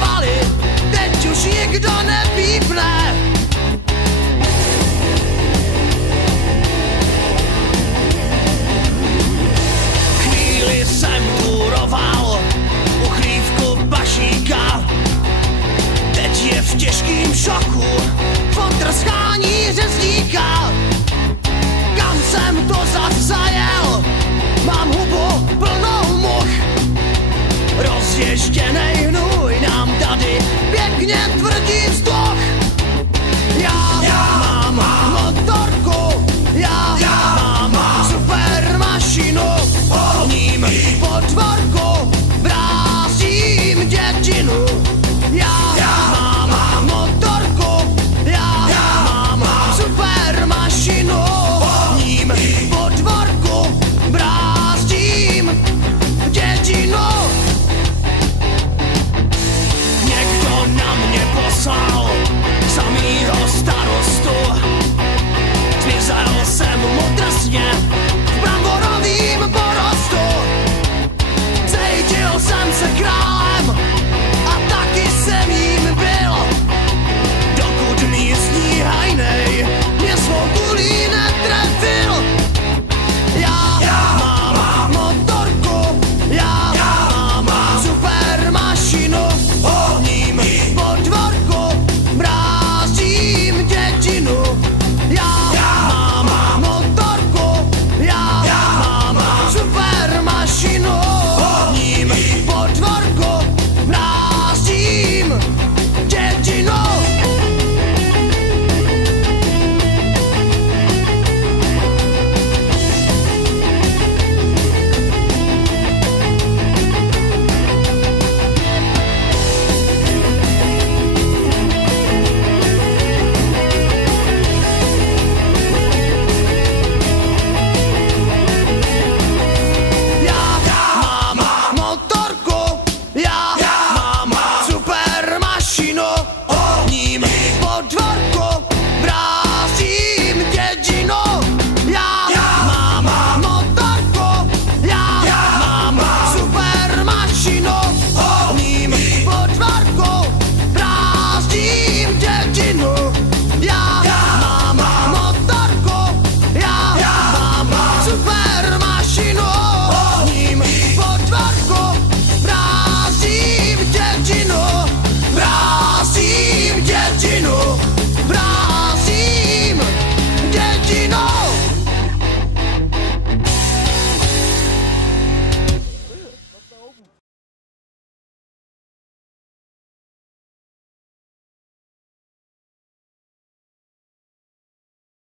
trvaly, teď už nikdo nepípne. Chvíli jsem turoval u chlívku Bašíka, teď je v těžkým šoku fotr schání řezníka. Kam jsem to zas zajel? Mám hubu plnou much, rozježděnej hnůj nám tady pěkně tvrdí vzduch. Já mám motorku, já mám super mašinu, ním po dvorku brázím dětinu. Já mám motorku, já mám super mašinu, ním po dvorku brázdím dětinu. Někdo na mě poslal samýho starostu, zmizel jsem mu drsně